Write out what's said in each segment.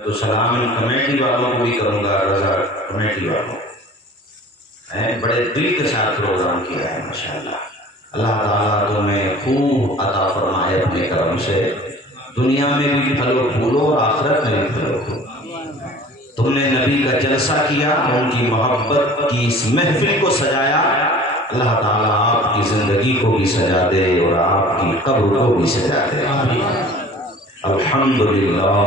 تو سلام ان کمیٹی والوں کو بھی کروں گا، رضا کمیٹی والوں بڑے دل کے ساتھ پروگرام کیا ہے ماشاءاللہ۔ اللہ تعالیٰ تمہیں خوب عطا فرمائے اپنے کرم سے، دنیا میں بھی پھلو پھولو اور آخرت میں بھی پھلو پھولو۔ تم نے نبی کا جلسہ کیا، ان کی محبت کی اس محفل کو سجایا، اللہ تعالیٰ آپ کی زندگی کو بھی سجا دے اور آپ کی قبر کو بھی سجا دے۔ الحمدللہ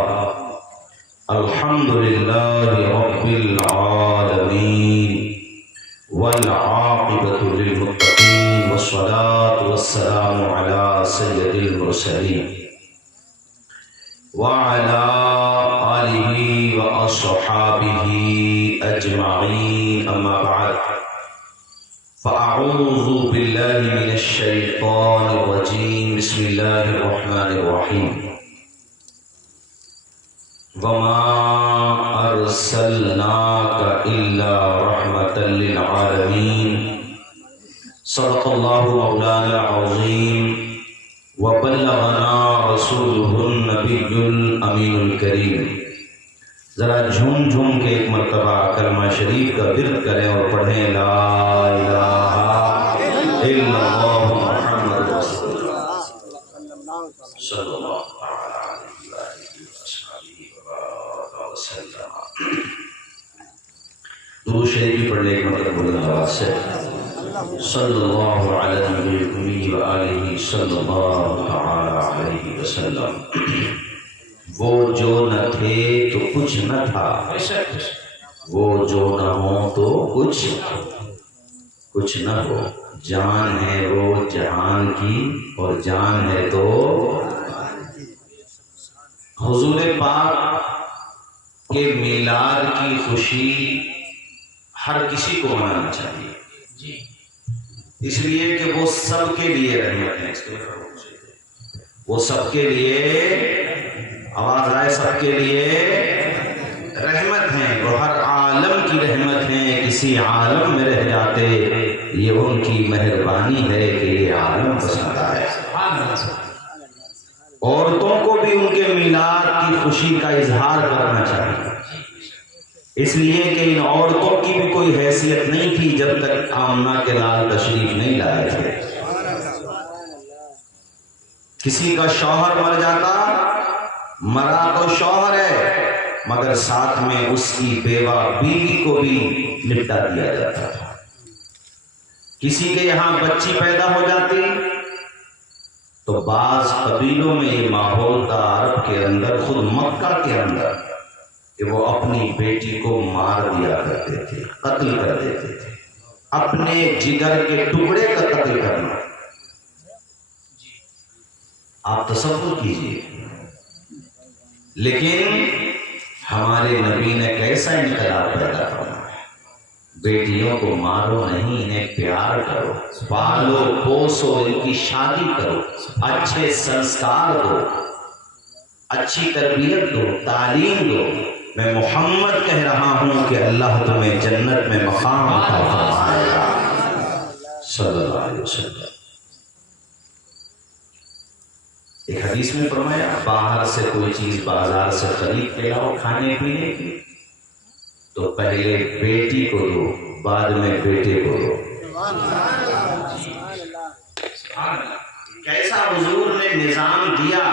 الحمدللہ رب العالمین والعاقبۃ للمتقین والصلاة والسلام علی سید المرسلین وعلی آلہ واصحابہ اجمعین، اما بعد فاعوذ باللہ من الشیطان الرجیم، بسم اللہ الرحمن الرحیم۔ وما ارسلناک الا رحمۃ للعالمین، صدق اللہ مولانا العظیم وبلغنا رسولہ النبی الامین الکریم۔ ذرا جھوم جھوم کے ایک مرتبہ کلمہ شریف کا ورد کریں اور پڑھیں لا الہ الا اللہ محمد رسول اللہ صلی اللہ علیہ وسلم۔ درود شریف بھی پڑھنے کے مطلب بلند آواز سے صلی اللہ علیہ النبی وآلہ صلی اللہ تعالی علیہ وسلم۔ وہ جو نہ تھے تو کچھ نہ تھا، وہ جو نہ ہو تو کچھ نہ ہو، جان ہے وہ جہان کی اور جان ہے تو حضور پاک کے میلاد کی خوشی ہر کسی کو منانا چاہیے، اس لیے کہ وہ سب کے لیے رحمت ہے، وہ سب کے لیے، آواز آئے، سب کے لیے رحمت ہیں، وہ ہر عالم کی رحمت ہیں، کسی عالم میں رہ جاتے یہ ان کی مہربانی ہے کہ یہ عالم پسند آئے۔ عورتوں کو بھی ان کے میلاد کی خوشی کا اظہار کرنا چاہیے، اس لیے کہ ان عورتوں کی بھی کوئی حیثیت نہیں تھی جب تک آمنہ کے لال تشریف نہیں لائے تھے۔ کسی کا شوہر مر جاتا، مرا تو شوہر ہے مگر ساتھ میں اس کی بیوہ بیوی کو بھی نپٹا دیا جاتا تھا۔ کسی کے یہاں بچی پیدا ہو جاتی تو بعض قبیلوں میں یہ ماحول تھا عرب کے اندر، خود مکہ کے اندر، کہ وہ اپنی بیٹی کو مار دیا کرتے تھے، قتل کر دیتے تھے، اپنے جگر کے ٹکڑے کا قتل کرنا۔ آپ تصور کیجئے، لیکن ہمارے نبی نے کیسا انقلاب پیدا کرنا ہے، بیٹیوں کو مارو نہیں، انہیں پیار کرو، پالو پوسو، ان کی شادی کرو، اچھے سنسکار دو، اچھی تربیت دو، تعلیم دو۔ میں محمد کہہ رہا ہوں کہ اللہ تمہیں جنت میں مقام عطا فرمائے گا، صلی اللہ علیہ وسلم۔ ایک حدیث میں فرمایا، باہر سے کوئی چیز بازار سے خرید کے لاؤ کھانے پینے کی تو پہلے بیٹی کو دو، بعد میں بیٹے کو دو۔ کیسا حضور نے نظام دیا،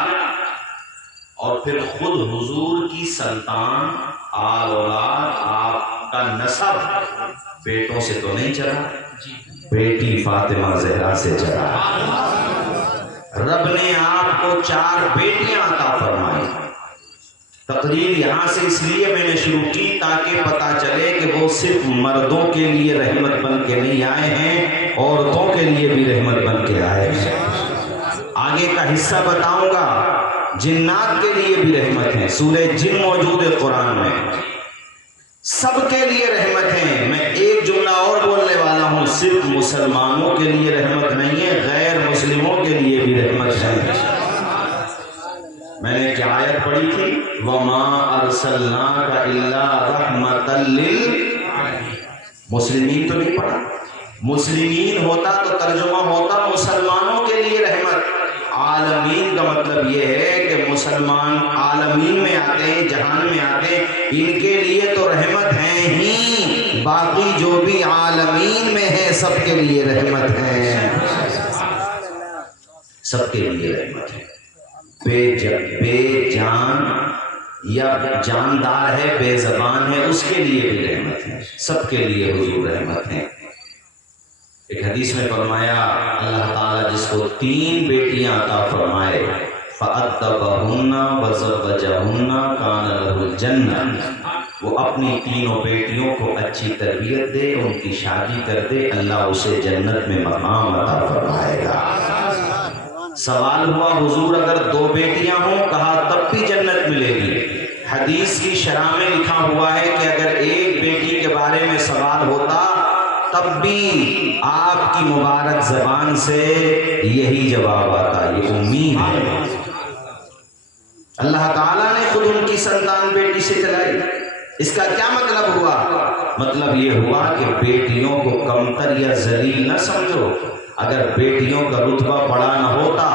اور پھر خود حضور کی سنتان، آل اولاد، آپ کا نسب بیٹوں سے تو نہیں چلا، بیٹی فاطمہ زہرا سے چلا۔ رب نے آپ کو 4 بیٹیاں عطا فرمائی۔ تقریر یہاں سے اس لیے میں نے شروع کی تاکہ پتہ چلے کہ وہ صرف مردوں کے لیے رحمت بن کے نہیں آئے ہیں، عورتوں کے لیے بھی رحمت بن کے آئے ہیں۔ آگے کا حصہ بتاؤں گا، جنات کے لیے بھی رحمت ہے، سورہ جن موجود ہے قرآن میں، سب کے لیے رحمت ہے۔ میں ایک جملہ اور بولنے والا ہوں، صرف مسلمانوں کے لیے رحمت نہیں ہے، غیر مسلموں کے لیے بھی رحمت ہے۔ میں نے کیا آیت پڑھی تھی؟ وَمَا أَرْسَلْنَاكَ إِلَّا رَحْمَةً لِّلْعَالَمِينَ۔ مسلمین تو نہیں پڑھا، مسلمین ہوتا تو ترجمہ ہوتا مسلمانوں کے لیے رحمت، عالمین کا مطلب یہ ہے کہ مسلمان عالمین میں آتے ہیں، جہان میں آتے ہیں، ان کے لیے تو رحمت ہیں ہی، باقی جو بھی عالمین میں ہے سب کے لیے رحمت ہے، سب کے لیے رحمت ہے۔ بے جان یا جاندار ہے، بے زبان ہے، اس کے لیے بھی رحمت ہے، سب کے لیے حضور رحمت ہے۔ ایک حدیث میں فرمایا اللہ تعالیٰ جس کو 3 بیٹیاں عطا فرمائے فَأَدَّبَهُنَّ وَزَوَّجَهُنَّ كَانَ لَهُ الْجَنَّةُ، وہ اپنی تینوں بیٹیوں کو اچھی تربیت دے، ان کی شادی کر دے، اللہ اسے جنت میں مقام عطا فرمائے گا۔ سوال ہوا حضور اگر 2 بیٹیاں ہوں، کہا تب بھی جنت ملے گی۔ حدیث کی شرح میں لکھا ہوا ہے کہ اگر ایک بیٹی کے بارے میں سوال ہوتا تب بھی آپ کی مبارک زبان سے یہی جواب آتا، یہ امید ہے۔ اللہ تعالیٰ نے خود ان کی سنتان بیٹی سے چلائی۔ اس کا کیا مطلب ہوا؟ مطلب یہ ہوا کہ بیٹیوں کو کمتر یا ذلیل نہ سمجھو۔ اگر بیٹیوں کا رتبہ بڑا نہ ہوتا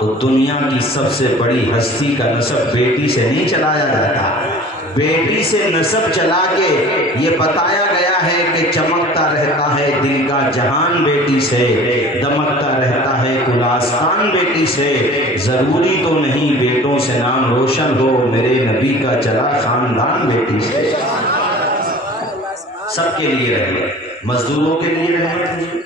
تو دنیا کی سب سے بڑی ہستی کا نسب بیٹی سے نہیں چلایا جاتا۔ بیٹی سے نسب چلا کے یہ بتایا گیا ہے کہ چمکتا رہتا ہے دل کا جہان بیٹی سے، دمکتا رہتا ہے کل آستان بیٹی سے۔ ضروری تو نہیں بیٹوں سے نام روشن ہو، میرے نبی کا چلا خاندان بیٹی سے۔ سب کے لیے رحمت، مزدوروں کے لیے رحمت ہے۔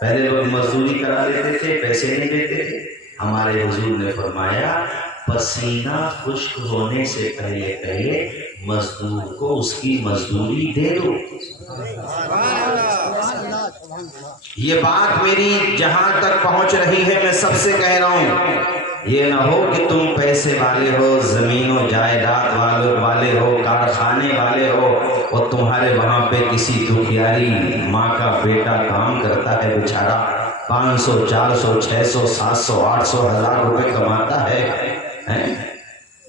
پہلے لوگ مزدوری کرا دیتے تھے، پیسے نہیں دیتے تھے، ہمارے حضور نے فرمایا پسینہ خشک ہونے سے پہلے پہلے مزدور کو اس کی مزدوری دے دو۔ یہ بات میری جہاں تک پہنچ رہی ہے میں سب سے کہہ رہا ہوں، یہ نہ ہو کہ تم پیسے والے ہو، زمین و جائیداد والے ہو، کارخانے والے ہو، اور تمہارے وہاں پہ کسی دکھیاری ماں کا بیٹا کام کرتا ہے، بیچارہ 500 400 600 700 800 1000 روپے کماتا ہے،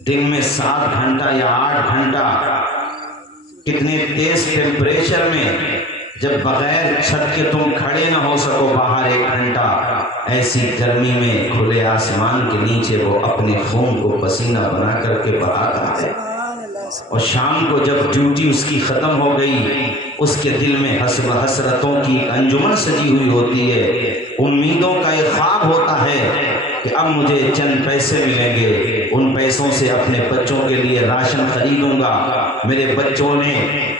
دن میں 7 گھنٹہ یا 8 گھنٹہ، کتنے تیز ٹیمپریچر میں، جب بغیر چھت کے تم کھڑے نہ ہو سکو باہر 1 گھنٹہ، ایسی گرمی میں کھلے آسمان کے نیچے وہ اپنے خون کو پسینہ بنا کر کے بہاتا ہے، اور شام کو جب ڈیوٹی اس کی ختم ہو گئی، اس کے دل میں حسرتوں کی انجمن سجی ہوئی ہوتی ہے، امیدوں کا ایک خواب ہوتا ہے کہ اب مجھے چند پیسے ملیں گے، ان پیسوں سے اپنے بچوں کے لیے راشن خریدوں گا۔ میرے بچوں نے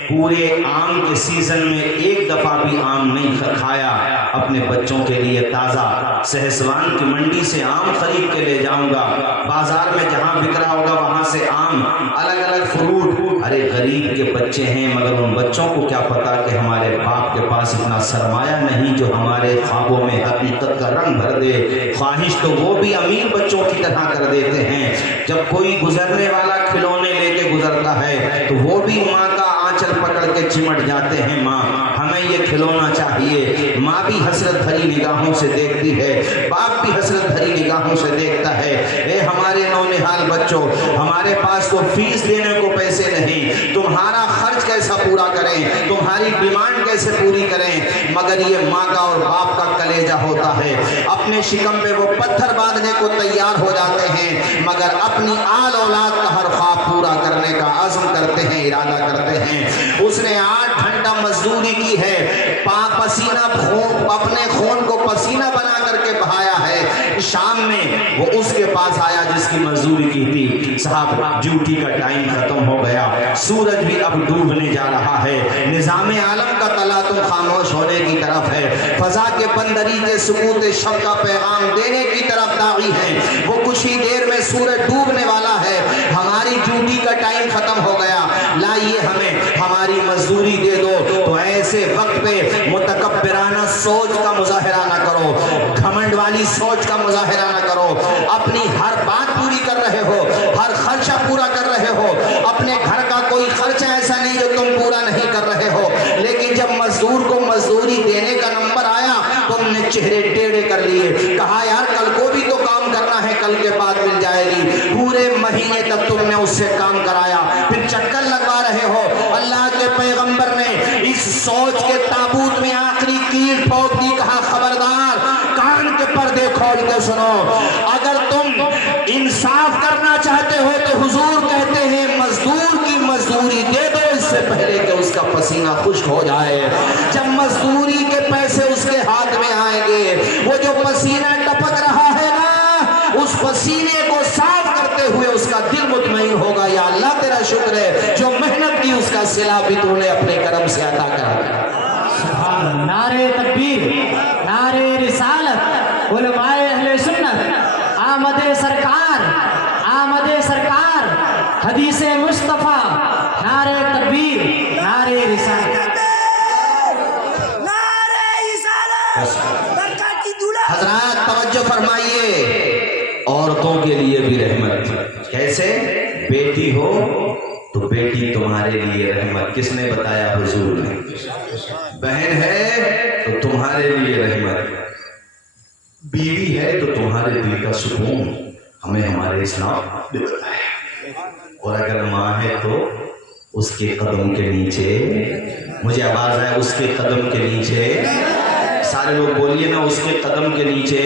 پورے آم کے سیزن میں 1 دفعہ بھی آم نہیں کھایا، اپنے بچوں کے لیے تازہ سہسوان کی منڈی سے آم خرید کے لے جاؤں گا، بازار میں جہاں بک رہا ہوگا وہاں سے آم، الگ الگ فروٹ۔ ارے غریب کے بچے ہیں، مگر ان بچوں کو کیا پتا کہ ہمارے باپ کے پاس اتنا سرمایہ نہیں جو ہمارے خوابوں میں حقیقت کا رنگ بھر دے۔ خواہش تو وہ بھی امیر بچوں کی طرح کر دیتے ہیں، جب کوئی گزرنے والا کھلونے لے کے گزرتا ہے تو وہ بھی ماں کا آنچل پکڑ کے چمٹ جاتے ہیں، ماں ہمیں یہ کھلونا چاہیے۔ ماں بھی حسرت بھری نگاہوں سے دیکھتی ہے، باپ بھی حسرت بھری نگاہوں سے دیکھتا ہے، اے ہمارے نونہال بچوں، ہمارے پاس تو فیس دینے کو پیسے نہیں، تمہارا خرچ کیسا پورا کریں، تمہاری ڈیمانڈ کیسے پوری کریں؟ مگر یہ ماں کا اور باپ کا کلیجہ ہوتا ہے، اپنے شکم پہ وہ پتھر باندھنے کو تیار ہو جاتے ہیں، مگر اپنی آل اولاد کا ہر خواب پورا کرنے کا عزم کرتے ہیں، ارادہ کرتے ہیں۔ اس نے 8 گھنٹہ مزدوری کی ہے، پسینہ اپنے خون کو پسینہ بنا کر کے بہایا ہے، شام میں وہ اس کے پاس آیا جس کی مزدوری کی تھی، صاحب ڈیوٹی کا ٹائم ختم ہو گیا، سورج بھی اب ڈوبنے جا رہا ہے، نظام عالم کا تلاطم خاموش ہونے کی طرف ہے، فضا کے بندری کے سکوت شب کا پیغام دینے کی طرف داعی ہے، وہ کچھ ہی دیر میں سورج ڈوبنے والا ہے، ہماری ڈیوٹی کا ٹائم ختم ہو گیا، لائیے ہمیں ہماری مزدوری دے دو۔ تو ایسے وقت پہ متکبرانہ سوچ کا مظاہرہ نہ کرو، گھمنڈ والی سوچ کا مظاہرہ نہ کرو، اپنی ہر بات پوری کر رہے ہو، ہر خرچہ پورا کر رہے ہو، اپنے گھر کا کوئی خرچہ ایسا نہیں جو تم پورا نہیں کر رہے ہو، لیکن جب مزدور کو مزدوری دینے کا نمبر آیا تم نے چہرے ٹیڑھے کر لیے، کہا یار کل کو بھی تو کام کرنا ہے، کل کے بعد مل جائے گی، پورے مہینے تک تم نے اس سے کام کرایا، پھر چکر لگوا رہے ہو۔ اللہ کے پیغمبر نے اس سوچ کے تابوت میں آخری کیل ٹھوک دی، کہا خبردار کان کے پردے کھول کھول کے سنو، اگر تم انصاف کرنا چاہتے ہو تو حضور کہتے ہیں مزدور کی مزدوری دے دو اس سے پہلے کہ اس کا پسینہ خشک ہو جائے۔ جب مزدوری کے پیسے اس کے ہاتھ میں آئیں گے، وہ جو پسینہ ٹپک رہا ہے نا، اس پسینے کو صاف کرتے ہوئے اس کا دل مطمئن ہوگا، یا اللہ تیرا شکر ہے جو محنت کی اس کا صلہ بھی تو نے اپنے کرم سے عطا کرا۔ سبحان اللہ۔ نعرہ تکبیر، نعرہ رسالت، علماء اہل سنت، آمد سرکار، آمد سرکار، حدیث مصطفیٰ، نعرہ تکبیر، نعرہ رسالت۔ حضرات توجہ فرمائیے، عورتوں کے لیے بھی رحمت کیسے؟ بیٹی ہو تو بیٹی تمہارے لیے رحمت، کس نے بتایا؟ حضور نے۔ بہن ہے تو تمہارے لیے رحمت، بیوی ہے تو تمہارے دل کا سکون، ہمیں ہمارے اسلام نے بتایا۔ اور اگر ماں ہے تو اس کے قدم کے نیچے، مجھے آواز ہے، اس کے قدم کے نیچے، سارے لوگ بولیے نا، اس کے قدم کے نیچے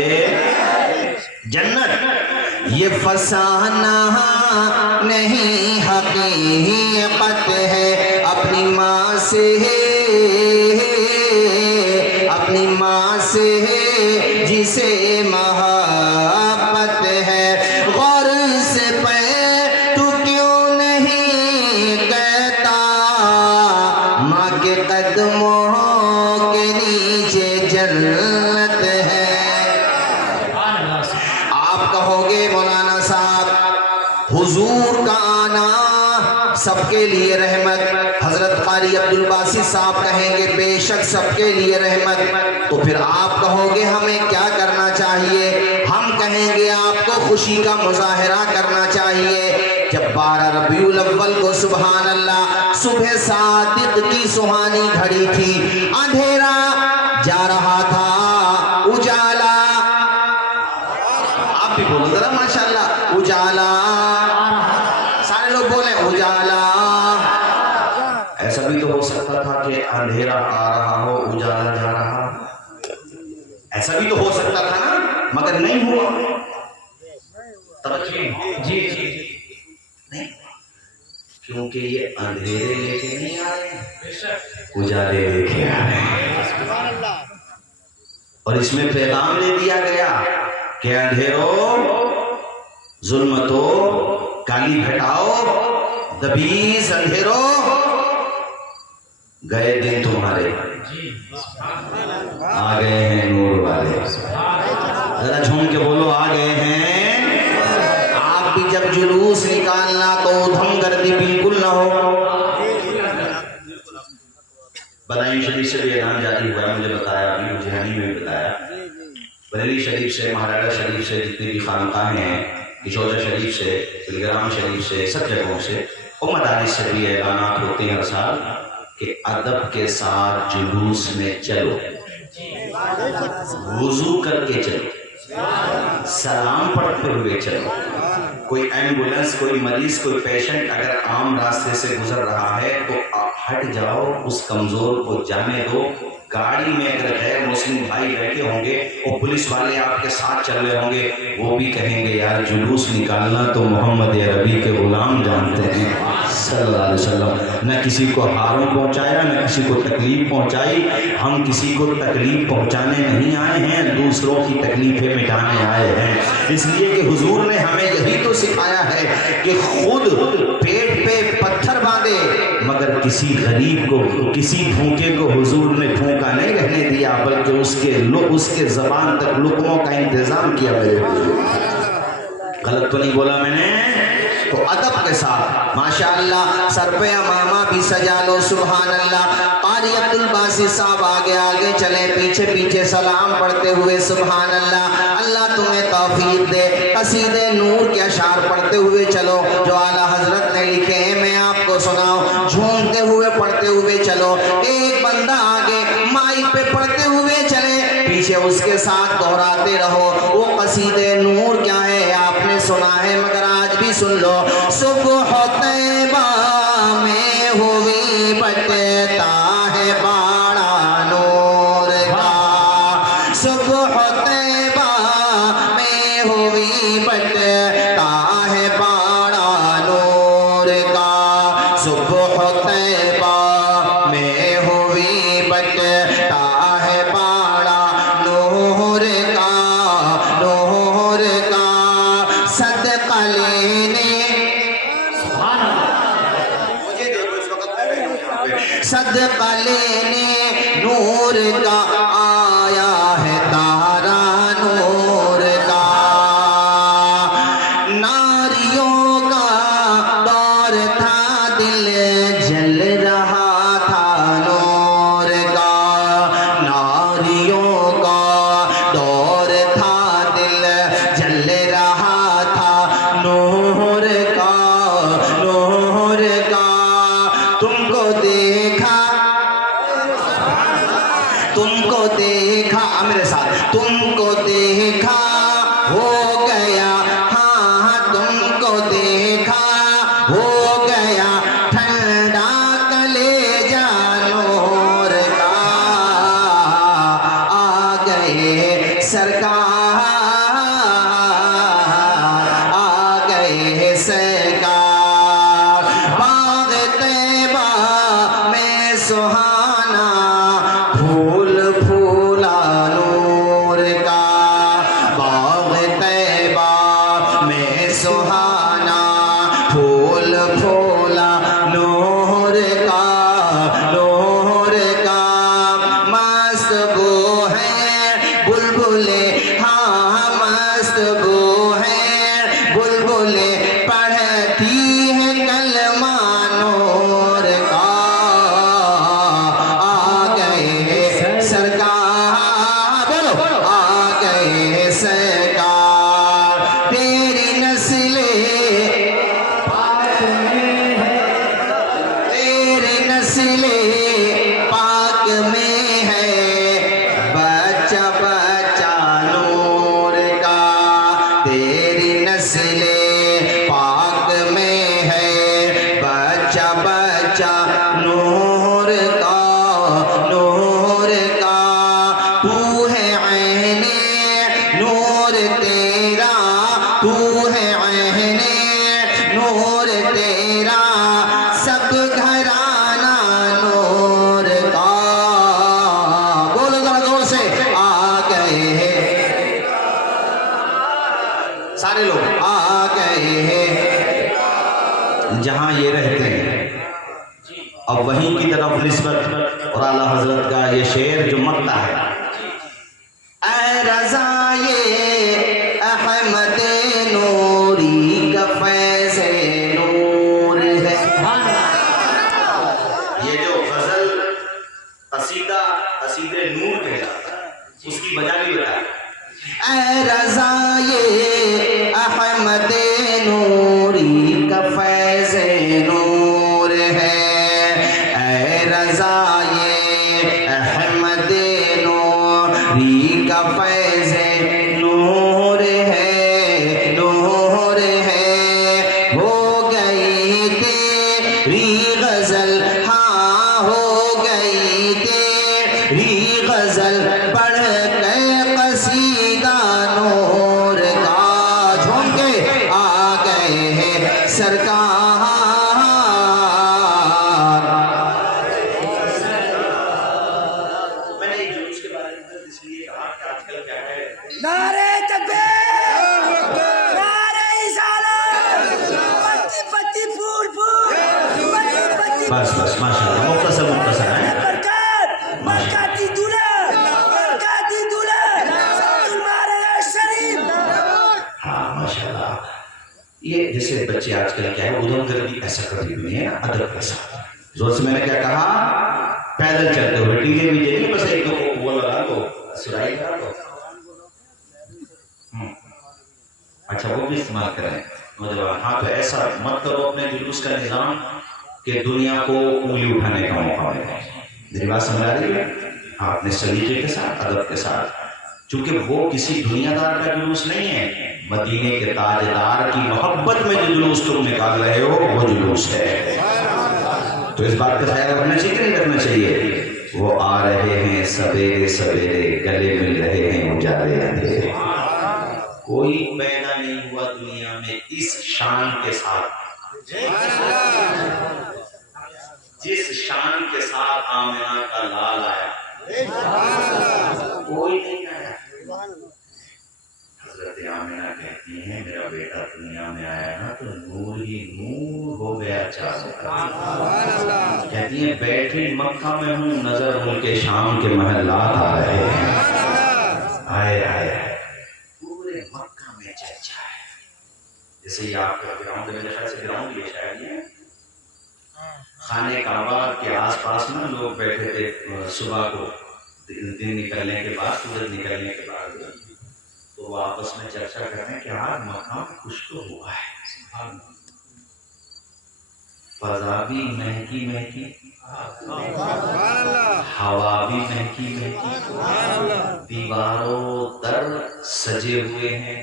جنت۔ یہ فسانہ نہیں حقیقت ہے، اپنی ماں سے، اپنی ماں سے جسے محبت ہے، غور سے پہ تو کیوں نہیں کہتا، ماں کے قدموں کے نیچے جنت ہے۔ آپ کہو گے مولانا صاحب حضور کا آنا سب کے لیے رحمت، حضرت قاری عبدالباسط صاحب کہیں گے بے شک سب کے لیے رحمت، تو پھر آپ کہو گے ہمیں کیا کرنا چاہیے؟ ہم کہیں گے آپ کو خوشی کا مظاہرہ کرنا چاہیے۔ جب 12 ربیع الاول کو سبحان اللہ صبح صادق کی سہانی گھڑی تھی، اندھیرا جا رہا تھا، اجالا، آپ بھی بولو ذرا ماشاءاللہ، اجالا، سارے لوگ بولیں اجالا۔ ایسا بھی تو ہو سکتا تھا کہ اندھیرا آ رہا ہو، اجالا جا رہا، ایسا بھی تو ہو سکتا تھا نا، مگر نہیں ہوا۔ جی جی نہیں، کیونکہ یہ اندھیرے لے کے نہیں آئے، اجالے لے کے آئے، اور اس میں پیغام دے دیا گیا کہ اندھیروں، ظلمتوں، کالی گھٹاؤ، دبیز اندھیروں، گئے دن تمہارے، آ گئے ہیں نور والے۔ ذرا جھوم کے بولو، آ گئے ہیں۔ آپ بھی جب جلوس نکالنا تو ادھم گردی بالکل نہ ہو۔ بنائی شریف سے بھی اعلان جاری ہوا ہے، مجھے بتایا، ابھی مجھے ہنی میں بتایا، بریلی شریف سے، مہاراجہ شریف سے، جتنی بھی خانقاہیں ہیں، کشوجہ شریف سے، بلگرام شریف سے، سب جگہوں سے، اور مدارس سے بھی اعلانات ہوتے ہیں ہر سال کہ ادب کے ساتھ جلوس میں چلو، وضو کر کے چلو، سلام پڑھتے ہوئے چلو۔ کوئی ایمبولنس، کوئی مریض، کوئی پیشنٹ اگر عام راستے سے گزر رہا ہے تو ہٹ جاؤ، اس کمزور کو جانے دو۔ گاڑی میں اگر غیر مسلم بھائی بیٹھے ہوں گے اور پولیس والے آپ کے ساتھ چل رہے ہوں گے، وہ بھی کہیں گے یار جلوس نکالنا تو محمد عربی کے غلام جانتے ہیں صلی اللہ علیہ وسلم، نہ کسی کو ہارم پہنچایا، نہ کسی کو تکلیف پہنچائی۔ ہم کسی کو تکلیف پہنچانے نہیں آئے ہیں، دوسروں کی تکلیفیں مٹانے آئے ہیں۔ اس لیے کہ حضور نے ہمیں یہی تو سکھایا ہے کہ خود پیٹ پہ پتھر باندھے، مگر کسی غریب کو، کسی بھوکے کو حضور نے بھوکا نہیں رہنے دیا، بلکہ اس کے زبان تک لقموں کا انتظام کیا۔ غلط تو نہیں بولا میں نے؟ تو ادب کے ساتھ ماشاءاللہ سر پہ امامہ بھی سجا لو، سبحان اللہ۔ قاری عبدالباسط صاحب آگے آگے چلیں، پیچھے پیچھے سلام پڑھتے ہوئے، سبحان اللہ۔ اللہ تمہیں توفیق دے، قصیدے نور کے اشعار پڑھتے ہوئے چلو جو اعلیٰ حضرت نے لکھے ہیں، میں آپ کو سناؤں، جھومتے ہوئے پڑھتے ہوئے چلو۔ ایک بندہ آگے مائک پہ پڑھتے ہوئے چلے، پیچھے اس کے ساتھ دہراتے رہو۔ وہ قصیدے نور کیا ہے آپ نے سنا ہے، مگر آج بھی سن لو۔ صبح طیبہ میں ہوئی بٹتا ہے باڑا نور کا، صبح طیبہ صبح طیبہ میں ہوئی بٹتا ہے باڑا نور کا، نور کا صدقہ لینے، صدقہ لینے نور کا آیا ہے تارا نور کا، ناریوں کا دور تھا دل جل رہا تھا نور کا، ناریوں کا دور تھا دل جل رہا تھا نور کا، نور کا تم کو دیکھا، تم کو دیکھا میرے ساتھ، تم کو دیکھا ہو گیا، ہاں تم کو دیکھا ہو گیا ٹھنڈا کلیجہ نور کا، آ گئے سرکار، آ گئے سرکار، باغ طیبہ میں سہانا پھول پھولا نور کا، باغ طیبہ میں سہانا پھول پھولا نور کا، نور کا مست بو ہے بلبلے، ہاں مست بو ہے بلبلے پڑھتی ہے کلمہ نور کا، آ گئے سرکار، بولو آ گئے سرکار، تیری نسل تیری نسل پاک میں ہے بچہ بچہ نور کا، تیری نسل پاک میں ہے بچہ بچہ نور کا، نور کا تو ہے عین نور تیرا، تو ہے عین نور تیرا سب گھرانہ نور کا، بولو ذرا زور سے، آ گئے سارے لوگ آ گئے ہیں جہاں یہ رہتے ہیں۔ اب وہیں کی طرف نسبت اور اعلیٰ حضرت کا یہ شعر جو مکتا ہے، اے رضائے احمد نوری کا فیض نور ہے، یہ جو غزل قصیدہ قصید نور کہلاتا ہے، اس کی وجہ بھی بتا ہے۔ اے رضائے احمد نوری کا فیض نور ہے، اے رضائے احمد نوری کا فیض نور ہے، نور ہے، ہو گئی تیری غزل، ہاں ہو گئی تیری غزل پڑھ کے قصیدہ نور کا، جھوم کے آ گئے ہیں سرکار، میں نے ایک جلوس کے بارے میں اس لیے کہا کہ آج کل کیا ہے، نعرہ تکبیر، نعرہ رسالت، پتی پتی پھول پھول، پتی پتی بس بس ماشاءاللہ مختصر مختصر ہے۔ برکات، برکاتی دولت، برکاتی دولت، سب المعرض الشریف۔ ہاں ماشاءاللہ، یہ جیسے بچے آج کل کیا ہے ادھر ادھر بھی ایسا کرتے ہوئے ہیں ادب کے ساتھ، زور سے میں نے کیا کہا، پیدل چلتے ہوئے ٹی وی بھی نہیں، بس ایک دو وہ لگا دو سرائی لگا دو، اچھا وہ بھی استعمال کریں نوجوان۔ ہاں تو ایسا مت کرو اپنے جلوس کا نظام کہ دنیا کو انگلی اٹھانے کا موقع ملے، میری بات سمجھ آ رہی ہے؟ ہاں اپنے سلیقے کے ساتھ ادب کے ساتھ، چونکہ وہ کسی دنیا دار کا جلوس نہیں ہے، مدینے کے تاجدار کی محبت میں جو جلوس تم نکال رہے ہو وہ جلوس ہے، تو اس بات کا خیال رکھنا چاہیے کہ نہیں رکھنا چاہیے؟ وہ آ رہے ہیں سویرے سویرے، گلے مل رہے ہیں اجالے اندھیرے، کوئی پیدا نہیں ہوا دنیا میں اس شان کے ساتھ، جس شان کے ساتھ آمنہ کا لال آیا کوئی نہیں آیا. حضرت آمنہ کہتی ہیں میرا بیٹا دنیا میں آیا نا تو نور ہی نور ہو گیا چاروں طرف. کہتی ہیں بیٹھی مکہ میں ہوں نظر ملک شام کے محلات آ رہے ہیں. آئے آئے پورے مکہ میں چرچا ہے. جیسے یہ آپ کا گراؤنڈ ہے، میرے خیال سے گراؤنڈ یہ شاید یہ خانہ کعبہ کے آس پاس میں لوگ بیٹھے تھے صبح کو دن نکلنے کے بعد، سورج نکلنے کے بعد تو وہ آپس میں چرچا کر رہے ہیں کہ آج مکہ میں کچھ تو ہوا ہے. فضا بھی مہنگی مہنگی، ہوا بھی مہنگی مہنگی، دیواروں در سجے ہوئے ہیں.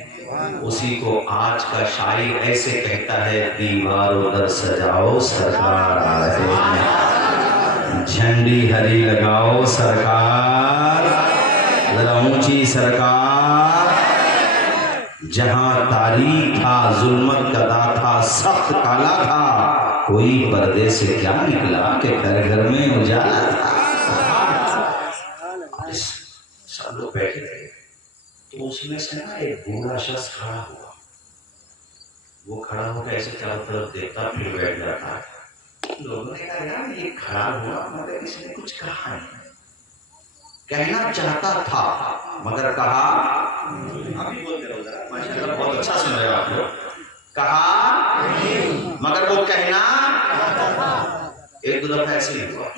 اسی کو آج کا شاعر ایسے کہتا ہے دیواروں در سجاؤ سرکار آ رہے ہیں، جھنڈی ہری لگاؤ سرکار، ذرا اونچی سرکار. جہاں تاریخ تھا ظلمت کدا تھا سخت کالا تھا، کوئی پردے سے کیا نکلا کہ گھر گھر میں اجالا تھا. سب لوگ بیٹھے تھے تو اس میں سے نا ایک بوڑھا شخص کھڑا ہوا. وہ کھڑا ہو کے ایسے چاروں طرف دیکھتا پھر بیٹھ جاتا. لوگوں نے کہا یار یہ کھڑا ہوا مگر اس نے کچھ کہا نہیں. کہنا چاہتا تھا مگر کہا، ابھی بولتے رہو ذرا، ماشاءاللہ بہت اچھا سن رہے ہو آپ لوگ. کہا مگر وہ کہنا ایک دو دفعہ ایسے ہی ہوا،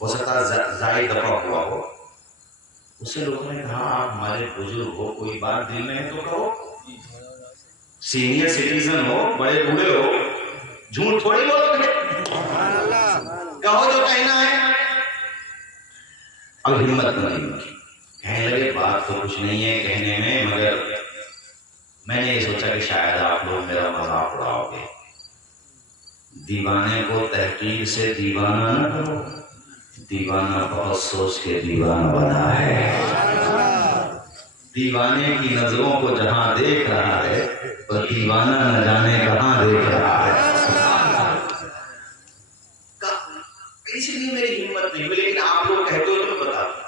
ہو سکتا زائد دفعہ ہوا ہو. اسے لوگوں نے کہا آپ ہمارے بزرگ ہو، کوئی بات دل میں ہے تو کہو، سینئر سٹیزن ہو، بڑے بوڑھے ہو، جھوٹ تھوڑی بولو گے، کہو جو کہنا ہے. اب ہمت نہیں ہوئی، کہنے لگے بات تو کچھ نہیں ہے کہنے میں، مگر میں نے یہ سوچا کہ شاید آپ لوگ میرا مذاق اڑاؤ گے. دیوانے کو تحقیر سے دیوانہ نہ کرو، دیوانہ بہت سوچ کے دیوانہ بنا ہے. دیوانے کی نظروں کو جہاں دیکھ رہا ہے تو دیوانہ نہ جانے کہاں دیکھ رہا ہے. اس لیے میری ہمت نہیں ہوئی، لیکن آپ لوگ کہتے ہو تو میں بتا دوں.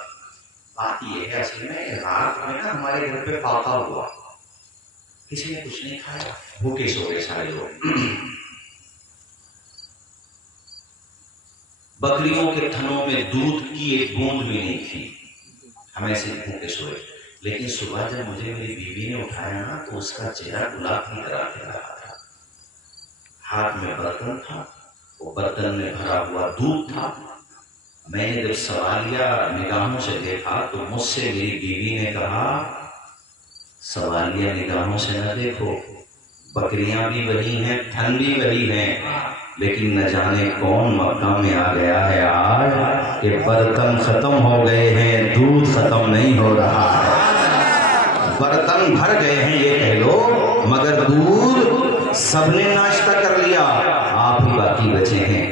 بات یہ ہے اصل میں رات میں نا ہمارے گھر پہ فاقہ ہوا، کسی نے کچھ نہیں کھایا، بھوکے سو گئے سارے لوگ. بکریوں کے تھنوں میں دودھ کی ایک بوند بھی نہیں تھی، ہم ایسے بھوکے سوئے. لیکن صبح جب مجھے میری بیوی نے اٹھایا نا تو اس کا چہرہ گلاب کی طرح کھل رہا تھا. ہاتھ میں برتن تھا، وہ برتن میں بھرا ہوا دودھ تھا. میں نے جب سوالیہ نگاہوں سے دیکھا تو مجھ سے میری بیوی نے کہا سوالیہ نگاہوں سے نہ دیکھو، بکریاں بھی وہی ہیں، تھن بھی وہی ہیں، لیکن نہ جانے کون مکہ میں آ گیا ہے آج کہ برتن ختم ہو گئے ہیں، دودھ ختم نہیں ہو رہا ہے. برتن بھر گئے ہیں یہ کہہ لو، مگر دودھ سب نے ناشتہ کر لیا، آپ ہی باقی بچے ہیں،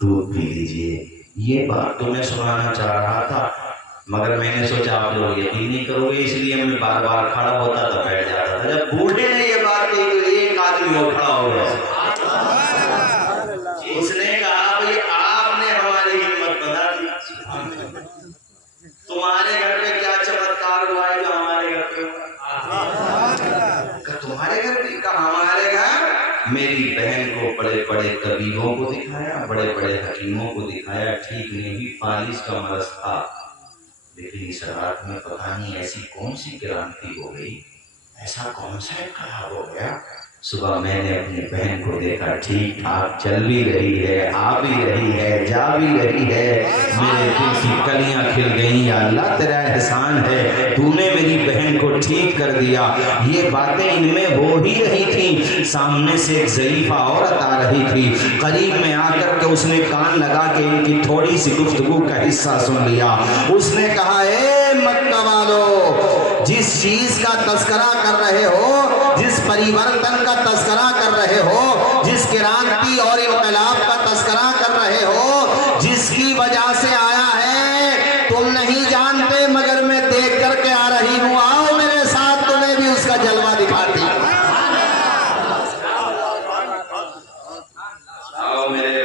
دودھ پی لیجیے. یہ بات تو میں سنانا چاہ رہا تھا، مگر میں نے سوچا آپ لوگ یقین نہیں کرو گے، اس لیے میں بار بار کھڑا ہوتا تو بیٹھ جاتا تھا. جب بوڑھے نے یہ بات کہی تو ایک آدمی اور کھڑا ہو گیا. اس نے کہا بھائی آپ نے ہماری ہمت بنا دی، تمہارے گھر پہ کیا چمتکار ہوا ہے جو ہمارے گھر پہ ہوا؟ تمہارے گھر پہ کہا ہمارے گھر میری بہن کو بڑے بڑے طبیبوں کو دکھایا، بڑے بڑے حکیموں کو دکھایا، ٹھیک نہیں ہوئی، فالج کا مرض تھا. لیکن اس رات میں پتہ نہیں ایسی کون سی کرانتی ہو گئی، ایسا کون سا خراب ہو گیا. صبح میں نے اپنی بہن کو دیکھا ٹھیک ٹھاک چل بھی رہی ہے، آ بھی رہی ہے، جا بھی رہی ہے. میرے دل کی کلیاں کھل گئیں. یا اللہ تیرا احسان ہے، تو نے میری بہن کو ٹھیک کر دیا. یہ باتیں ان میں ہو ہی رہی تھیں، سامنے سے ایک ضعیفہ عورت آ رہی تھی. قریب میں آ کر کے اس نے کان لگا کے ان کی تھوڑی سی گفتگو کا حصہ سن لیا. اس نے کہا اے مکہ والو، جس چیز کا تذکرہ کر رہے ہو، جس پریورتن کا تذکرہ کر رہے ہو، جس کرانتی اور انقلاب کا تذکرہ کر رہے ہو، جس کی وجہ سے آیا ہے تم نہیں جانتے، مگر میں دیکھ کر کے آ رہی ہوں. آؤ میرے ساتھ تمہیں بھی اس کا جلوہ دکھاتی. آؤ میرے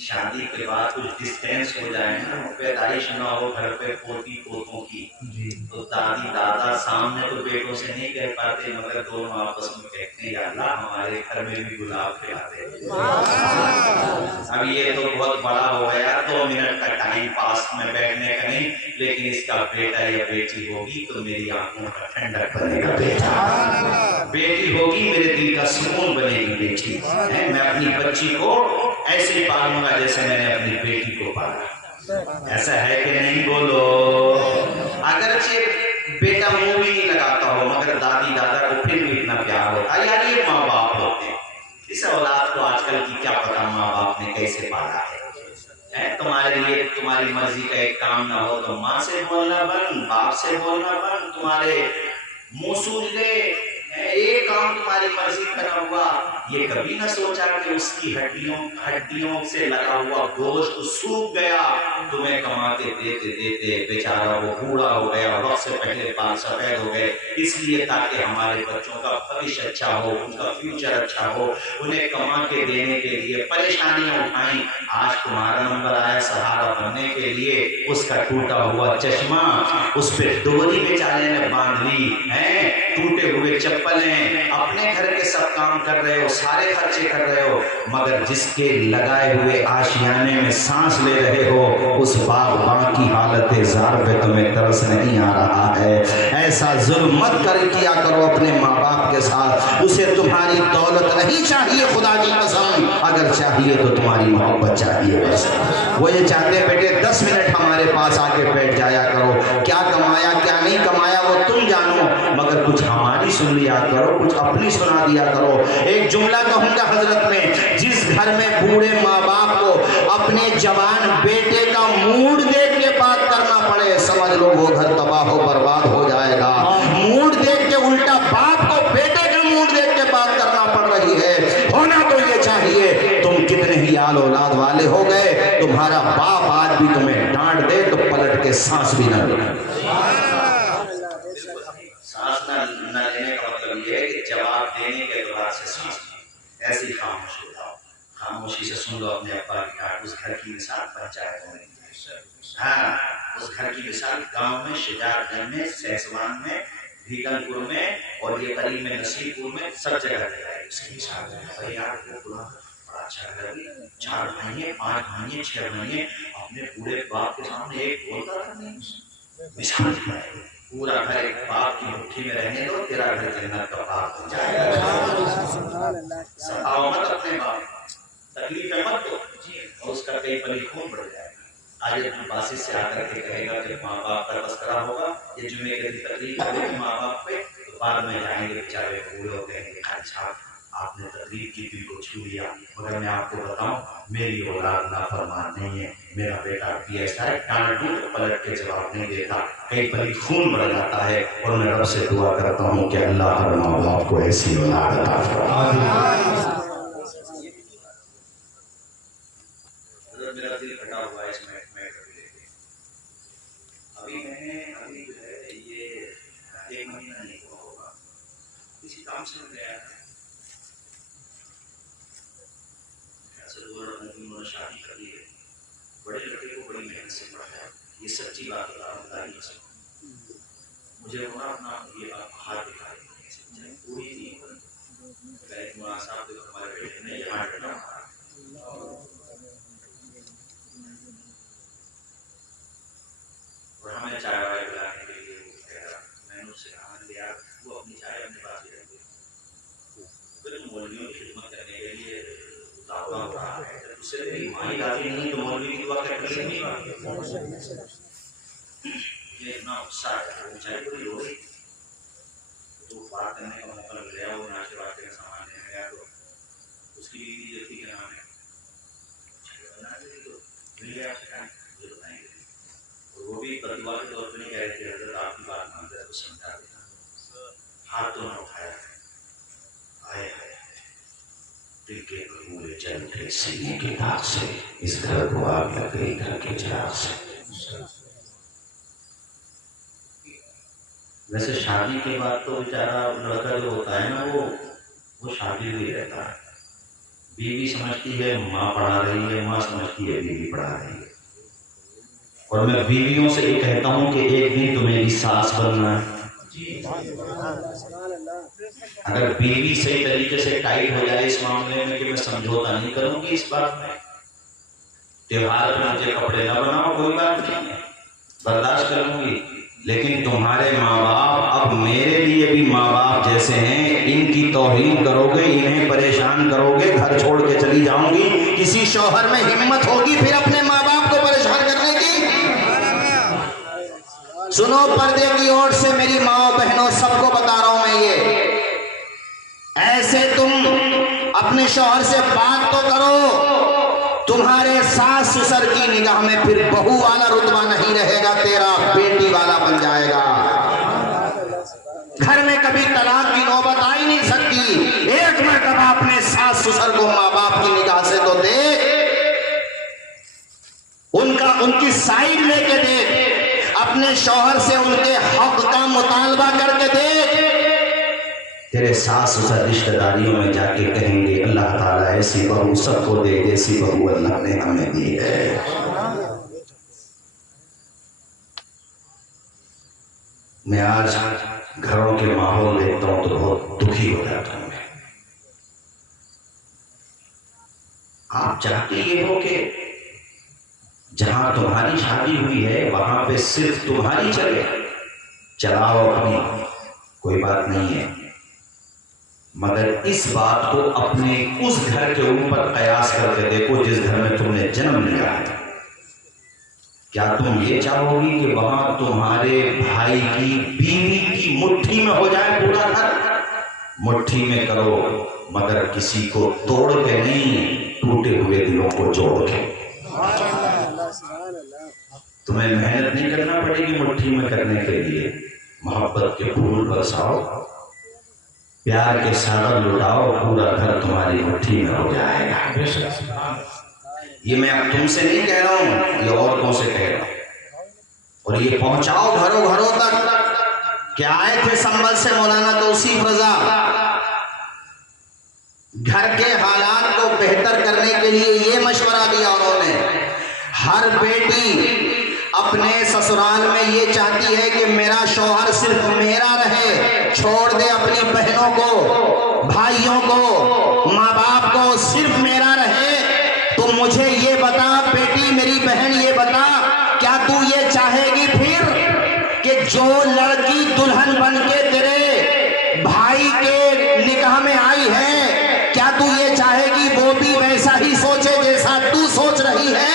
شادی کے بعد کچھ ڈسٹینس ہو جائے نا، پیدائش نہ ہو گھر پہ پوتی پوتوں کی، تو دادی دادا سامنے تو بیٹوں سے نہیں کہہ پاتے، مگر دونوں آپس میں کہتے ہیں یا اللہ ہمارے گھر میں بھی گلاب کھلا دے۔ اب یہ تو بہت بڑا ہو گیا، 2 منٹ کا ٹائم پاس میں بیٹھنے کا نہیں، لیکن اس کا بیٹا یا بیٹی ہوگی تو میری آنکھوں کا ٹھنڈک بنے گا بیٹا، بیٹی ہوگی میرے دل کا سکون بنے گی بیٹی، میں اپنی بچی کو ایسے ہی پالوں گا جیسے میں نے اپنی بیٹی کو پالا۔ ایسا ہے کہ نہیں بولو؟ اگرچہ بیٹا منہ بھی نہیں لگاتا ہو مگر دادی دادا کو پھر بھی اتنا پیار ہوتا ہے، یار یہ ماں باپ ہوتے ہیں۔ اس اولاد کو آج کل کی کیا پتا ماں باپ نے کیسے پالا ہے، تمہارے لیے تمہاری مرضی کا ایک کام نہ ہو تو ماں سے بولنا بند، باپ سے بولنا بند، تمہارے منہ سوج گئے، ایک کام تمہاری مرضی کا نہ ہوا، یہ کبھی نہ سوچا کہ اس کی ہڈیوں سے لگا ہوا گوشت سوکھ گیا، تمہیں کما کے دیتے دیتے بیچارہ وہ بوڑھا ہو گیا، وقت سے پہلے بال سفید ہو گئے، اس لیے تاکہ ہمارے بچوں کا بھوش اچھا ہو، ان کا فیوچر اچھا ہو، انہیں کما کے دینے کے لیے پریشانیاں اٹھائیں۔ آج تمہارا نمبر آیا سہارا بننے کے لیے، اس کا ٹوٹا ہوا چشمہ اس پہ ڈوری بیچارے نے باندھ لی ہے، ٹوٹے ہوئے چپلیں، اپنے گھر کے سب کام کر رہے ہو، سارے خرچے کر رہے ہو، مگر جس کے لگائے ہوئے آشیانے میں سانس لے رہے ہو اس باغباں کی حالت زار پہ تمہیں ترس نہیں آ رہا ہے۔ ایسا ظلم مت کیا کرو اپنے ماں باپ کے ساتھ، اسے تمہاری دولت نہیں چاہیے خدا کی قسم، اگر چاہیے تو تمہاری محبت چاہیے بس۔ وہ یہ چاہتے ہیں بیٹے 10 منٹ ہمارے پاس آ کے بیٹھ جایا کرو، کیا کمایا کیا نہیں کمایا وہ تم جانو، مگر کچھ ہماری سن لیا کرو، کچھ اپنی سنا دیا کرو۔ ایک جملہ کہوں گا حضرت میں، جس گھر میں بوڑھے ماں باپ کو اپنے جوان بیٹے کا موڈ دیکھ کے بات کرنا پڑے، سمجھ لو وہ گھر تباہ و برباد ہو جائے گا۔ موڈ دیکھ کے الٹا باپ کو بیٹے کا موڈ دیکھ کے بات کرنا پڑ رہی ہے، ہونا تو یہ چاہیے تم کتنے ہی آل اولاد والے ہو گئے، تمہارا باپ آج بھی تمہیں ڈانٹ دے تو پلٹ کے سانس بھی نہ لے۔ سانس نہ لینے کا مطلب یہ ہے کہ جواب دینے کے اعتبار سے سانس ایسے ہی خاموش ہو جاؤ، خاموشی سے سن لو اپنے ابا کی ڈانٹ۔ اس گھر کی مثال پنچایتوں میں، ہاں اس گھر کی مثال گاؤں میں، شجاعت گنج میں، سہسوان میں، بھیگن پور میں اور یہ قریب میں نصیر پور میں، سب جگہ دے رہا ہے اس کی مثال۔ بھائی یار وہ بڑا اچھا گھر، 4 بھائی ہیں، 5 بھائی ہیں، 6 بھائی ہیں، اپنے بوڑھے باپ کے سامنے ایک بولتا تھا نہیں، مثال دکھائے، پورا گھر ایک باپ کی مٹھی میں رہنے دو، تیرا گھر جنت کا باپ بن جائے گا۔ ستاؤ مت اپنے باپ، تکلیفیں مت دو، اور اس کا کئی پلی خون بڑھ جائے گا۔ آج اپنے باسی سے آ کر کے کہے گا کہ ماں باپ کا تذکرہ ہوگا، یہ جمعے کے دن تکلیف کرے گی ماں باپ پہ، تو بعد میں جائیں گے بیچارے بوڑھے ہو کہیں گے خالی صاحب آپ نے تکلیف کی دل کو چھو لیا، مگر میں آپ کو بتاؤں میری اولاد نافرمان نہیں ہے، میرا بیٹا بھی ایسا ہے، ڈانٹ دوں تو پلٹ کے جواب نہیں دیتا، کئی پلی خون بڑھ جاتا ہے، اور میں رب سے دعا کرتا ہوں کہ اللہ ہر ماں باپ کو ایسی اولاد عطا فرمائے۔ میرا دل پھٹا ہوا ہے اس میں کبھی لیتے، ابھی جو ہے یہ 1 مہینہ نہیں ہوا ہوگا، کسی کام سے میں گیا تھا، انہوں نے شادی کر لی ہے، بڑے لڑکے کو بڑی محنت سے پڑھایا، یہ سچی بات بتا رہی ہے، مجھے وہاں اپنا یہ ہاتھ دکھائے پوری نہیں مولانا صاحب کو ہمارے بیٹے نے یہاں ڈرنا اور ہمیں چائے وائے پلانے کے لیے وہ کہہ رہا، میں نے اس سے کہا کہ یار وہ اپنی چائے اپنے پاس ہی رکھتے، پھر مولویوں کی خدمت کرنے کے لیے دعویٰ ہو رہا ہے، جب اس سے میری ماں ہی راضی نہیں تو مولوی کی دعا کرنے نہیں، مجھے اتنا غصہ آیا، وہ چائے پوری ہو گئی تو بات کرنے کا موقع مل گیا، وہ ناشتے واسطے کا سامان لینے گیا تو اس کی بیوی جو تھی کیا نام ہے بنا کے تو مل گیا، مجھے بتائیں گے، اور وہ بھی بدوا کے طور پہ نہیں کہہ رہے تھے حضرت آپ کی بات مانتے ہیں تو سمجھا دینا، ہاتھ تو نہ اٹھایا، آئے آئے دل کے پھولے جل کے سینے کے داغ سے، اس گھر کو آگ لگ گئی گھر کے چراغ سے۔ ویسے شادی کے بعد تو بیچارہ لڑکا جو ہوتا ہے نا وہ شادی بھی رہتا ہے، بیوی سمجھتی ہے ماں پڑھا رہی ہے، ماں سمجھتی ہے بیوی پڑھا رہی ہے. اور میں بیویوں سے یہ کہتا ہوں کہ ایک دن تمہیں بھی ساس بننا ہے. اگر بیوی صحیح طریقے سے ٹائٹ ہو جائے اس معاملے میں کہ میں سمجھوتا نہیں کروں گی اس بات میں، تہوار میں مجھے کپڑے نہ بناؤ، کوئی بات نہیں ہے، برداشت کروں گی، لیکن تمہارے ماں باپ اب میرے لیے بھی ماں باپ جیسے ہیں، ان کی توہین کرو گے، انہیں پریشان کرو گے، گھر چھوڑ کے چلی جاؤں گی. کسی شوہر میں ہمت ہوگی پھر اپنے ماں باپ کو پریشان کرنے کی؟ سنو پردے کی اوٹ سے میری ماں بہنوں سب کو بتا رہا ہوں میں، یہ ایسے تم اپنے شوہر سے بات تو کرو، تمہارے ساس سسر کی نگاہ میں پھر بہو والا رتبہ نہیں رہے گا، تیرا بیٹی والا بن جائے گا. گھر میں کبھی طلاق کی نوبت آ ہی نہیں سکتی. ایک مرتبہ اپنے ساس سسر کو ماں باپ کی نگاہ سے تو دیکھ، ان کی سائڈ لے کے دیکھ، اپنے شوہر سے ان کے حق کا مطالبہ کر کے دیکھ. تیرے ساس سسر رشتہ داریوں میں جا کے کہیں گے اللہ تعالیٰ ایسی بہو سب کو دے، جیسی بہو اللہ نے ہمیں دی ہے. میں آج گھروں کے ماحول دیکھتا ہوں تو بہت دکھی ہو جاتا ہوں. میں آپ چاہتے یہ ہو کہ جہاں تمہاری شادی ہوئی ہے وہاں پہ صرف تمہاری چلے، چلاؤ اپنی، کوئی بات نہیں ہے، مگر اس بات کو اپنے اس گھر کے اوپر قیاس کر کے دیکھو جس گھر میں تم نے جنم لیا ہے. کیا تم یہ چاہو گی کہ وہاں تمہارے بھائی کی بیوی کی مٹھی میں ہو جائے پورا گھر؟ مٹھی میں کرو مگر کسی کو توڑ کے نہیں، ٹوٹے ہوئے دلوں کو جوڑ کے. تمہیں محنت نہیں کرنا پڑے گی مٹھی میں کرنے کے لیے. محبت کے پھول برساؤ، پیار کے ساغر لٹاؤ، پورا گھر تمہاری مٹھی میں ہو جائے گا. یہ میں اب تم سے نہیں کہہ رہا ہوں، یہ عورتوں سے کہہ رہا ہوں. اور یہ پہنچاؤ گھروں گھروں تک کہ آئے تھے سنبل سے مولانا توصیف رضا، گھر کے حالات کو بہتر کرنے کے لیے یہ مشورہ دیا انہوں نے. ہر بیٹی اپنے سسرال میں یہ چاہتی ہے کہ میرا شوہر صرف میرا رہے، چھوڑ دے اپنی بہنوں کو، بھائیوں کو، ماں باپ کو، صرف میرا رہے. تو مجھے یہ بتا بیٹی، میری بہن یہ بتا، کیا تو یہ چاہے گی پھر کہ جو لڑکی دلہن بن کے تیرے بھائی کے نکاح میں آئی ہے، کیا تو یہ چاہے گی وہ بھی ویسا ہی سوچے جیسا تو سوچ رہی ہے؟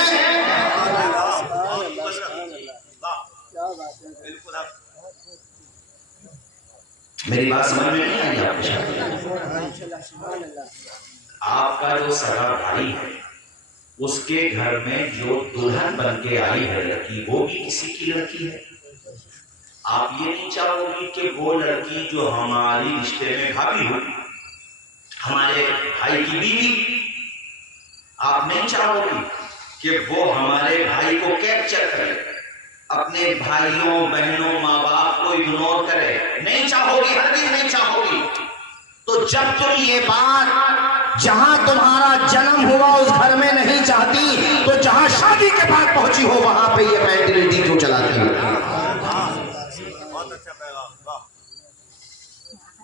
میری بات سمجھ میں نہیں آئی آپ کو؟ آپ کا جو سگا بھائی ہے اس کے گھر میں جو دلہن بن کے آئی ہے لڑکی، وہ بھی کسی کی لڑکی ہے. آپ یہ نہیں چاہو گی کہ وہ لڑکی جو ہماری رشتے میں بھابھی ہوگی، ہمارے بھائی کی بیوی، آپ نہیں چاہو گی کہ وہ ہمارے بھائی کو کیپچر کرے، اپنے بھائیوں بہنوں ماں باپ کو اگنور کرے. نہیں چاہو گی، ہرگز نہیں چاہو گی. تو جب تم یہ بات جہاں تمہارا جنم ہوا اس گھر میں نہیں چاہتی، تو جہاں شادی کے بعد پہنچی ہو وہاں پہ یہ مینٹلٹی کیوں چلاتی ہو؟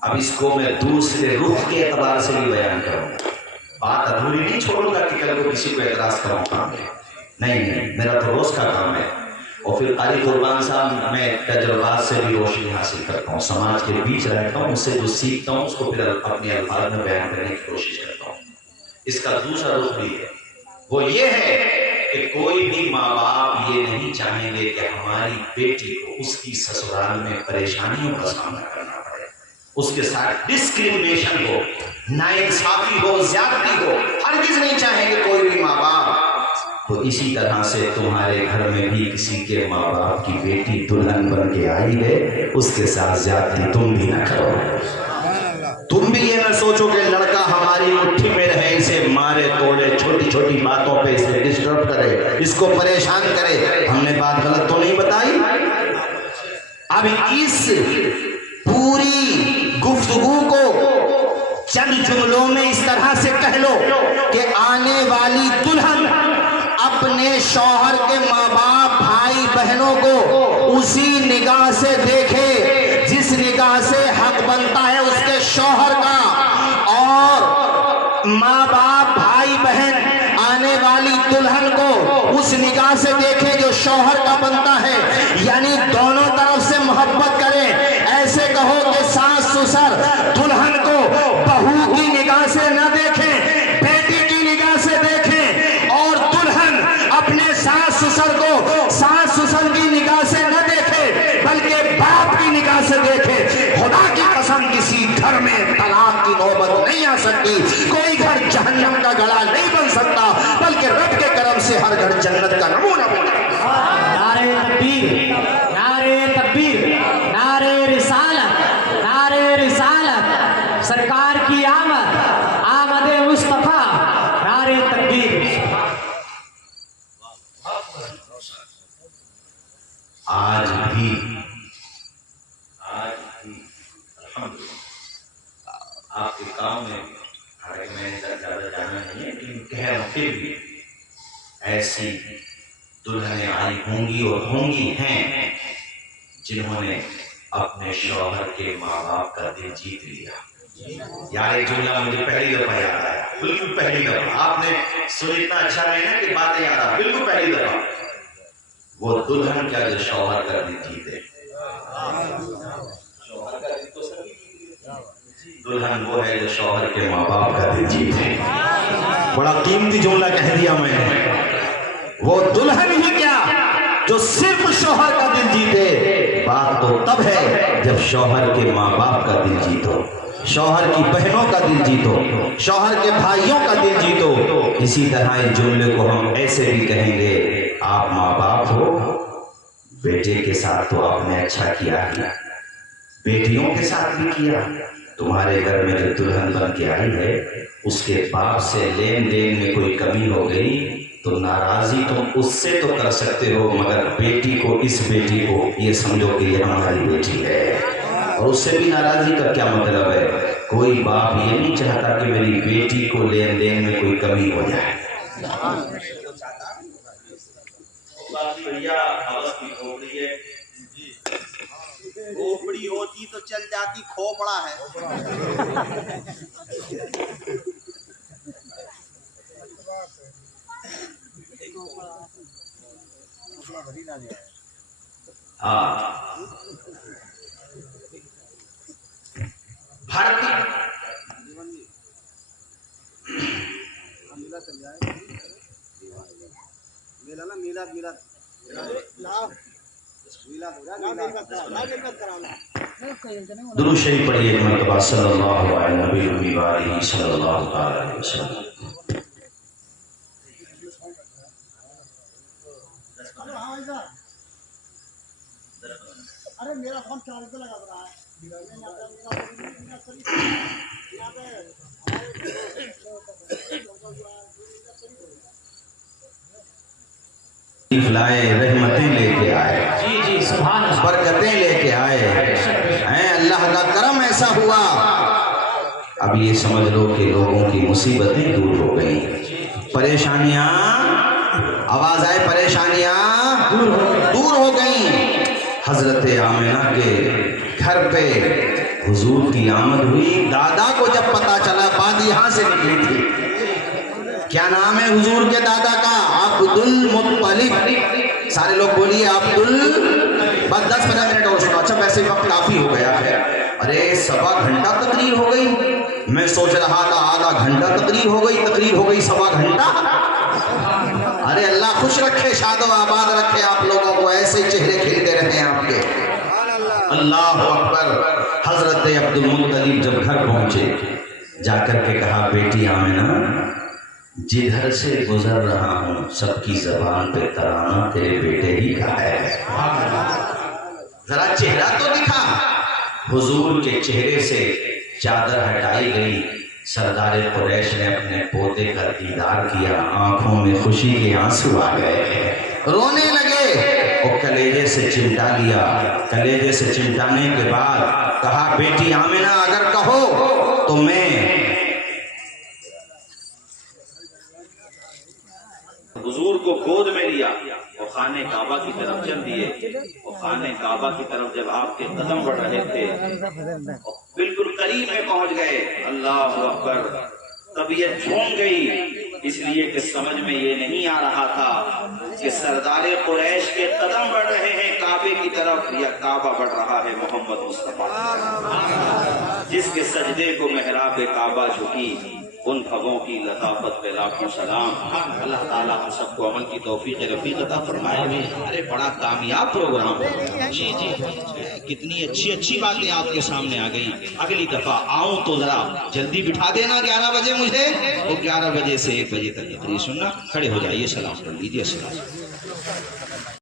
اب اس کو میں دوسرے رخ کے اعتبار سے بھی بیان کروں گا. بات ادھوری نہیں چھوڑوں گا کہ کل کو کسی کو اعتراض کروں گا. نہیں، میرا تو روز کا کام ہے. اور پھر قاری قربان صاحب میں تجربات سے بھی روشنی حاصل کرتا ہوں، سماج کے بیچ رہتا ہوں، اس سے جو سیکھتا ہوں اس کو پھر اپنے الفاظ میں بیان کرنے کی کوشش کرتا ہوں. اس کا دوسرا رخ بھی ہے، وہ یہ ہے کہ کوئی بھی ماں باپ یہ نہیں چاہیں گے کہ ہماری بیٹی کو اس کی سسرال میں پریشانیوں کا سامنا کرنا پڑے، اس کے ساتھ ڈسکریمنیشن ہو، ناانصافی ہو، زیادتی ہو. ہرگز نہیں چاہیں گے کوئی بھی ماں باپ. تو اسی طرح سے تمہارے گھر میں بھی کسی کے ماں باپ کی بیٹی دلہن بن کے آئی ہے، اس کے ساتھ زیادتی تم بھی نہ کرو. تم بھی یہ نہ سوچو کہ لڑکا ہماری مٹھی میں رہے، اسے مارے توڑے، چھوٹی چھوٹی باتوں پہ اسے ڈسٹرب کرے، اس کو پریشان کرے. ہم نے بات غلط تو نہیں بتائی؟ اب اس پوری گفتگو کو چند جملوں میں اس طرح سے کہہ لو کہ آنے والی دلہن اپنے شوہر کے ماں باپ بھائی بہنوں کو اسی نگاہ سے دیکھے جس نگاہ سے حق بنتا ہے اس کے شوہر کا، اور ماں باپ بھائی بہن آنے والی دلہن کو اس نگاہ سے دیکھے جو شوہر کا بنتا ہے، یعنی دونوں طرف سے محبت کریں۔ ایسے کہو کہ ساس سسر دلہن کو بہو کی نگاہ سے نہ دیکھیں، بیٹی کی نگاہ سے دیکھیں، اور دلہن اپنے ساس سسر کو ساس سسر کی نگاہ سے نہ دیکھے بلکہ باپ کی نگاہ سے دیکھے۔ خدا کی قسم کسی گھر میں طلاق کی نوبت نہیں آ سکتی، کوئی گھر جہنم کا گڑھا نہیں بن سکتا، بلکہ رب کے کرم سے ہر گھر جنت کا نمونہ بنے۔ نعرے تکبیر، نعرے تکبیر، نعرے رسالت، نعرے رسالت، سرکار کی آمد، آمد مصطفیٰ، نعرے تکبیر۔ آج بھی الحمدللہ آپ کے کام میں، حالانکہ میں زیادہ جانا نہیں ہے لیکن کہہ رہا ہوں، پھر بھی ایسی دلہنیں آئی ہوں گی اور ہوں گی ہیں جنہوں نے اپنے شوہر کے ماں باپ کا دل جیت لیا۔ یار یہ جملہ مجھے پہلی دفعہ یاد آیا، بالکل پہلی دفعہ۔ آپ نے سنی اتنا اچھا نہیں نا کہ باتیں یاد آ، بالکل پہلی دفعہ۔ وہ دلہن کیا جو شوہر کا دل جیتے، شوہر کا دل تو سبھی جیتے، دلہن وہ ہے جو شوہر کے ماں باپ کا دل جیتے۔ بڑا قیمتی جملہ کہہ دیا میں نے۔ وہ دلہن ہی کیا جو صرف شوہر کا دل جیتے، بات تو تب ہے جب شوہر کے ماں باپ کا دل جیتو، شوہر کی بہنوں کا دل جیتو، شوہر کے بھائیوں کا دل جیتو۔ اسی طرح اس جملے کو ہم ایسے بھی کہیں گے، آپ ماں باپ ہو، بیٹے کے ساتھ تو آپ نے اچھا کیا ہی، بیٹیوں کے ساتھ بھی کیا۔ تمہارے گھر میں جو دلہن بن کے آئی ہے اس کے باپ سے لین دین میں کوئی کمی ہو گئی تو ناراضی تم اس سے تو کر سکتے ہو، مگر بیٹی کو، اس بیٹی کو یہ سمجھو کہ یہ ہماری بیٹی ہے، اور اس سے بھی ناراضی کا کیا مطلب ہے؟ کوئی باپ یہ نہیں چاہتا کہ میری بیٹی کو لین دین میں کوئی کمی ہو جائے۔ کھوپڑی ہوتی تو چل جاتی، کھوپڑا ہے۔ بھارتی درود شریف پڑھیے ایک مرتبہ صلی اللہ علیہ نبی وآلہ صلی اللہ علیہ وسلم۔ ارے میرا فون چارج پہ لگا رہا ہے۔ لائے رحمتیں لے کے آئے، جی جی سبحان اللہ، برکتیں لے کے آئے ہیں، اللہ کا کرم ایسا ہوا۔ اب یہ سمجھ لو کہ لوگوں کی مصیبتیں دور ہو گئی، پریشانیاں، آواز آئے، پریشانیاں دور ہو گئیں۔ حضرت آمنہ کے گھر پہ حضور کی آمد ہوئی۔ دادا کو جب پتا چلا، بات یہاں سے نکلی تھی، کیا نام ہے حضور کے دادا کا؟ عبد المطلب۔ سارے لوگ بولیے بس 10-15 منٹ اور سنو۔ اچھا ویسے وقت کافی ہو گیا ہے، ارے 1.25 گھنٹہ تقریر ہو گئی، میں سوچ رہا تھا آدھا گھنٹہ تقریر ہو گئی 1.25 گھنٹہ۔ ارے اللہ خوش رکھے، شاد و آباد رکھے آپ لوگوں کو، ایسے چہرے کھلتے رہے ہیں آپ کے۔ اللہ اکبر۔ حضرت عبد المطلب جب گھر پہنچے، جا کر کے کہا، بیٹی آمنہ، جدھر سے گزر رہا ہوں سب کی زبان پہ ترانہ تیرے بیٹے ہی کا ہے۔ ذرا چہرہ تو دکھا۔ حضور کے چہرے سے چادر ہٹائی گئی، سردار قریش نے اپنے پوتے کا دیدار کیا، آنکھوں میں خوشی کے آنسو آ گئے، رونے لگے، اور کلیجے سے چمٹا لیا۔ کلیجے سے چمٹانے کے بعد کہا، بیٹی آمنہ اگر کہو تو میں خانہ کعبہ کی طرف چل دیے. وہ خانہ کعبہ کی طرف جب آپ کے قدم بڑھ رہے تھے بالکل قریب میں پہنچ گئے. اللہ اکبر. طبیعت جھوم گئی اس لیے کہ سمجھ میں یہ نہیں آ رہا تھا کہ سردار قریش کے قدم بڑھ رہے ہیں کعبے کی طرف یا کعبہ بڑھ رہا ہے محمد مصطفیٰ. جس کے سجدے کو محراب کعبہ جھکی ان بھگوں کی لطافت پہ لاکھوں سلام. اللہ تعالیٰ ہم سب کو عمل کی توفیق رفیق عطا فرمائے. ارے بڑا کامیاب پروگرام. جی جی کتنی اچھی باتیں آپ کے سامنے آ گئی. اگلی دفعہ آؤں تو ذرا جلدی بٹھا دینا 11 بجے مجھے. وہ 11 بجے سے 1 بجے تک تقریر سننا. کھڑے ہو جائیے سلام کر لیجیے. السلام.